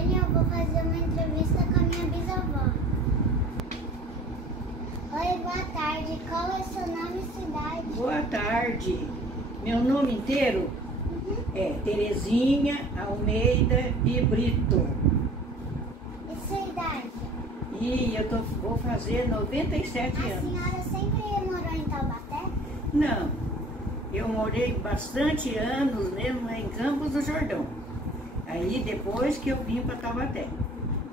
Marlene e eu vou fazer uma entrevista com a minha bisavó. Oi, boa tarde. Qual é seu nome e cidade? Boa tarde. Meu nome inteiro é Terezinha Almeida de Brito. E sua idade? E vou fazer 97 A anos. senhora sempre morou em Taubaté? Não, eu morei bastante anos mesmo em Campos do Jordão. Aí depois que eu vim para Taubaté.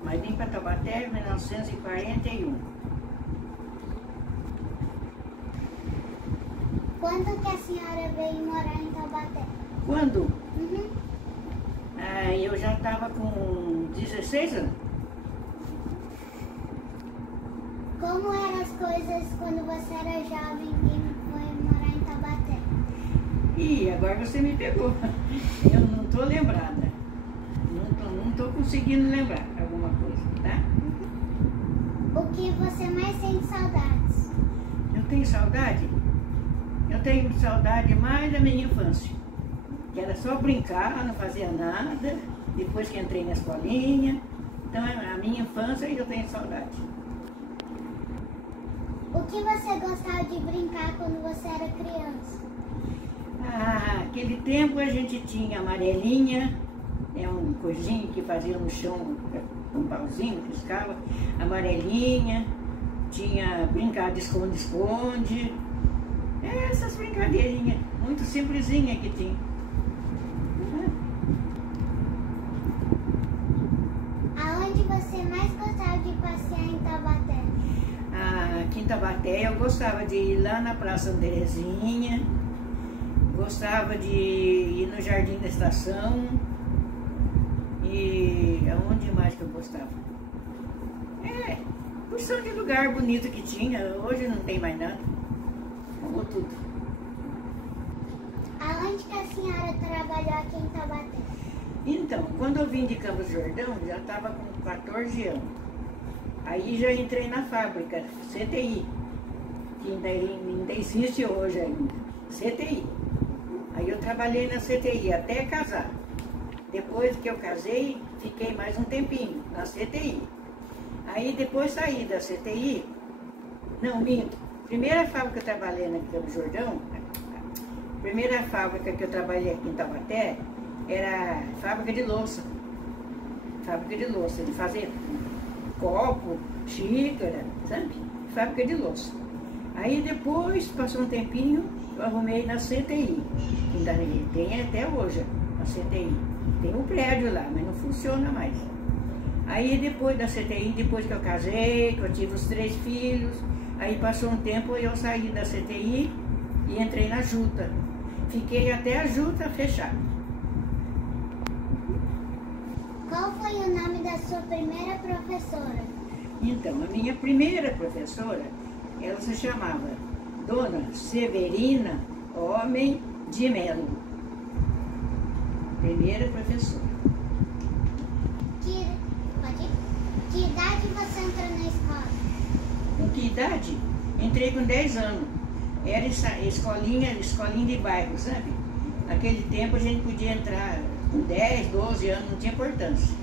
Mas vim para Taubaté em 1941. Quando que a senhora veio morar em Taubaté? Quando? Uhum. Eu já estava com 16 anos. Como eram as coisas quando você era jovem e foi morar em Taubaté? Ih, agora você me pegou. Eu não estou lembrada. Não estou conseguindo lembrar alguma coisa, tá? O que você mais sente saudades? Eu tenho saudade? Eu tenho saudade mais da minha infância. Que era só brincar, não fazia nada. Depois que entrei na escolinha. Então, a minha infância eu tenho saudade. O que você gostava de brincar quando você era criança? Aquele tempo a gente tinha amarelinha, um coisinho que fazia no chão, um pauzinho que ficava, amarelinha, tinha brincar de esconde-esconde, essas brincadeirinhas, muito simplesinha que tinha. Aonde você mais gostava de passear em Taubaté? Aqui em Taubaté eu gostava de ir lá na Praça Terezinha, gostava de ir no Jardim da Estação e aonde mais que eu gostava? Porção de lugar bonito que tinha, hoje não tem mais nada, acabou tudo. Aonde que a senhora trabalhou aqui em Taubaté? Então, quando eu vim de Campos do Jordão, já estava com 14 anos. Aí já entrei na fábrica, CTI, que ainda existe hoje ainda, CTI. Aí eu trabalhei na CTI até casar. Depois que eu casei, fiquei mais um tempinho na CTI. Aí depois saí da CTI, não, minto. Primeira fábrica que eu trabalhei na Campos do Jordão, primeira fábrica que eu trabalhei aqui em Taubaté, era fábrica de louça. Fábrica de louça, de fazer copo, xícara, sabe? Fábrica de louça. Aí depois, passou um tempinho, eu arrumei na CTI. Ainda tem até hoje a CTI. Tem um prédio lá, mas não funciona mais. Aí depois da CTI, depois que eu casei, que eu tive os 3 filhos, aí passou um tempo eu saí da CTI e entrei na Juta. Fiquei até a Juta fechar. Qual foi o nome da sua primeira professora? Então, a minha primeira professora, ela se chamava Dona Severina Homem de Melo. Primeira professora. Que idade você entrou na escola? Com que idade? Entrei com 10 anos. Era escolinha de bairro, sabe? Naquele tempo a gente podia entrar com 10, 12 anos, não tinha importância.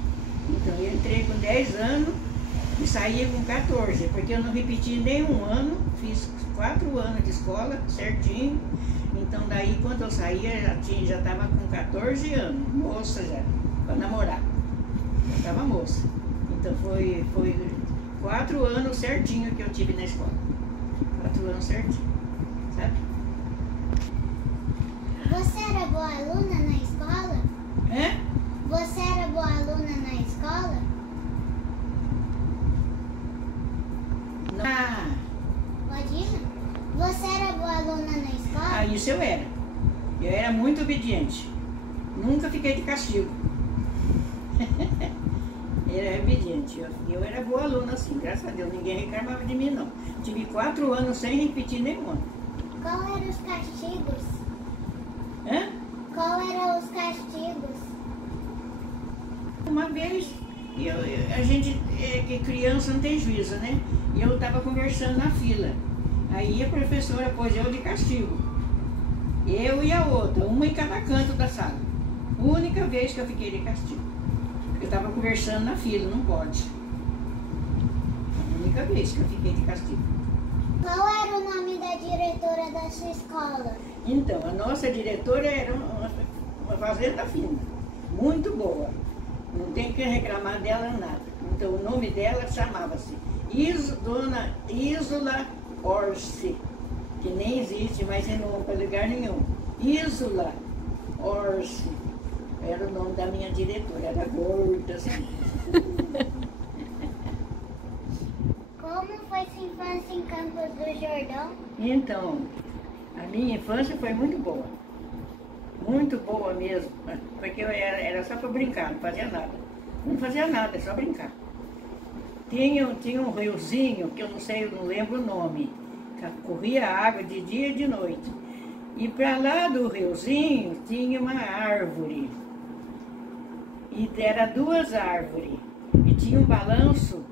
Então eu entrei com 10 anos e saía com 14, porque eu não repeti nenhum ano, fiz 4 anos de escola, certinho. Então daí quando eu saía já estava com 14 anos, moça já, para namorar. Já estava moça. Então foi 4 anos certinho que eu tive na escola. 4 anos certinho, sabe? Você era boa aluna na escola? Você era boa aluna na escola? Pode ir? Você era boa aluna na escola? Isso eu era. Eu era muito obediente. Nunca fiquei de castigo. Era obediente. Eu era boa aluna, assim, graças a Deus. Ninguém reclamava de mim, não. Tive 4 anos sem repetir nenhum ano. Qual eram os castigos? Qual eram os castigos? Uma vez, a gente, que criança não tem juízo, né? E eu estava conversando na fila. Aí a professora pôs eu de castigo. Eu e a outra, uma em cada canto da sala. Única vez que eu fiquei de castigo. Porque eu estava conversando na fila, não pode. A única vez que eu fiquei de castigo. Qual era o nome da diretora da sua escola? Então, a nossa diretora era uma fazenda fina, muito boa. Não tem que reclamar dela nada. Então, o nome dela chamava-se Dona Isola Orsi, que nem existe mais em nome para lugar nenhum. Isola Orsi era o nome da minha diretora, era gorda assim. Como foi sua infância em Campos do Jordão? Então, a minha infância foi muito boa mesmo, porque eu era só para brincar, não fazia nada. Não fazia nada, só brincar. Tinha um riozinho, que eu não sei, eu não lembro o nome, que corria água de dia e de noite. E para lá do riozinho tinha uma árvore. E era 2 árvores. E tinha um balanço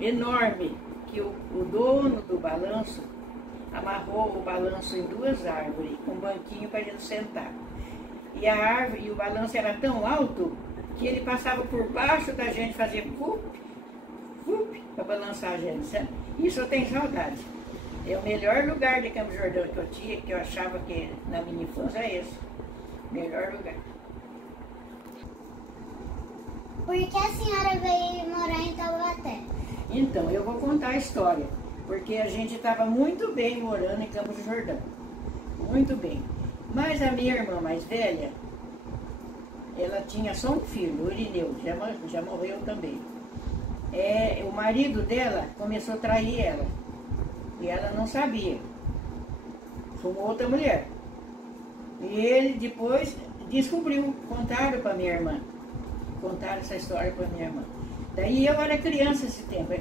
enorme, que o dono do balanço amarrou o balanço em 2 árvores, com um banquinho para a gente sentar. E a árvore e o balanço era tão alto que ele passava por baixo da gente, fazia fup, fup, para balançar a gente, sabe? Isso eu tenho saudade. É o melhor lugar de Campos do Jordão que eu tinha, que eu achava que na minha infância é esse. Melhor lugar. Por que a senhora veio morar em Taubaté? Então, eu vou contar a história, porque a gente estava muito bem morando em Campos do Jordão. Muito bem. Mas a minha irmã mais velha, ela tinha só um filho, o Irineu, já morreu também. O marido dela começou a trair ela, e ela não sabia. Foi uma outra mulher. E ele depois descobriu, contaram para minha irmã. Contaram essa história para minha irmã. Daí eu era criança esse tempo,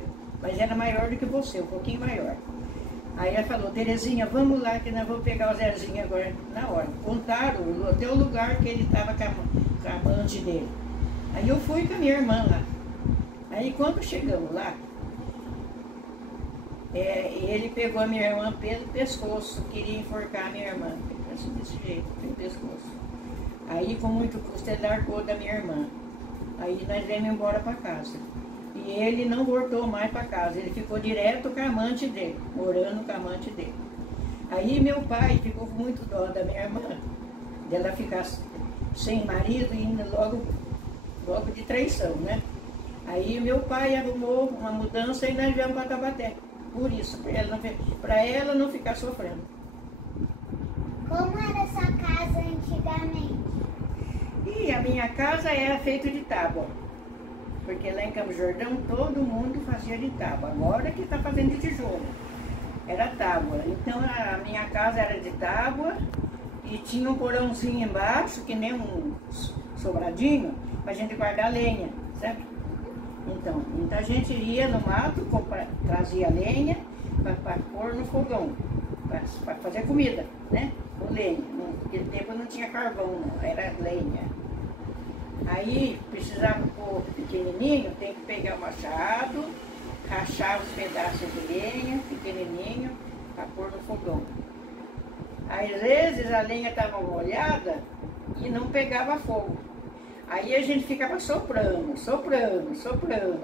mas era maior do que você, um pouquinho maior. Aí ela falou, Terezinha, vamos lá que nós vamos pegar o Zezinho agora na hora. Contaram até o lugar que ele estava com a amante dele. Aí eu fui com a minha irmã lá. Aí quando chegamos lá, ele pegou a minha irmã pelo pescoço, queria enforcar a minha irmã, assim, desse jeito, pelo pescoço. Aí com muito custo ele largou da minha irmã. Aí nós viemos embora para casa. E ele não voltou mais para casa, ele ficou direto com a amante dele, morando com a amante dele. Aí meu pai ficou com muito dó da minha irmã, dela ficar sem marido e indo logo de traição, né? Aí meu pai arrumou uma mudança e nós viemos para Taubaté. Por isso, para ela não ficar sofrendo. Como era sua casa antigamente? E a minha casa era feita de tábua. Porque lá em Campos do Jordão todo mundo fazia de tábua. Agora que está fazendo de tijolo. Era tábua. Então a minha casa era de tábua e tinha um porãozinho embaixo, que nem um sobradinho, para a gente guardar lenha, sabe? Então a gente ia no mato, trazia lenha para pôr no fogão, para fazer comida, né? Com lenha. Naquele tempo não tinha carvão, não, era lenha. Aí precisava pôr pequenininho, tem que pegar o machado, rachar os pedaços de lenha, pequenininho, para pôr no fogão. Às vezes a lenha estava molhada e não pegava fogo. Aí a gente ficava soprando,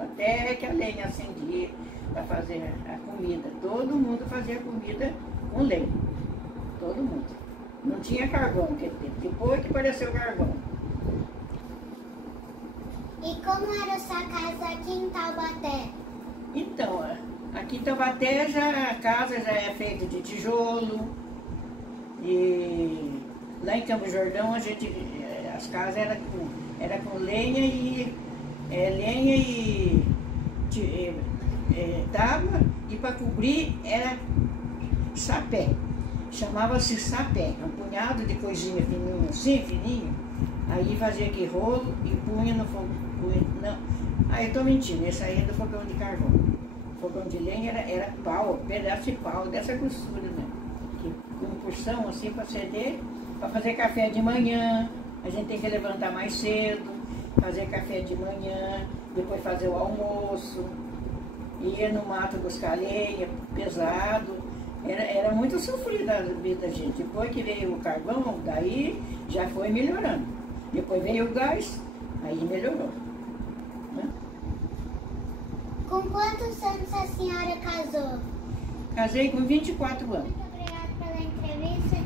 até que a lenha acendia para fazer a comida. Todo mundo fazia comida com lenha, todo mundo. Não tinha carvão naquele tempo, depois que apareceu o carvão. E como era sua casa aqui em Taubaté? Então, aqui em Taubaté a casa já é feita de tijolo. E lá em Campos do Jordão as casas eram com lenha e tábua, e para cobrir era sapé. Chamava-se sapé, um punhado de coisinha fininho, assim, fininho. Aí fazia aqui rolo e punha no fogo. Não, eu estou mentindo, esse aí é do fogão de carvão. O fogão de lenha era pau, pedaço de pau, dessa grossura, né? Com porção assim para acender, para fazer café de manhã. A gente tem que levantar mais cedo, fazer café de manhã, depois fazer o almoço, ia no mato buscar lenha, pesado. Era muito sofrida a vida da gente. Depois que veio o carvão, daí já foi melhorando. Depois veio o gás, aí melhorou. Né? Com quantos anos a senhora casou? Casei com 24 anos. Muito obrigada pela entrevista.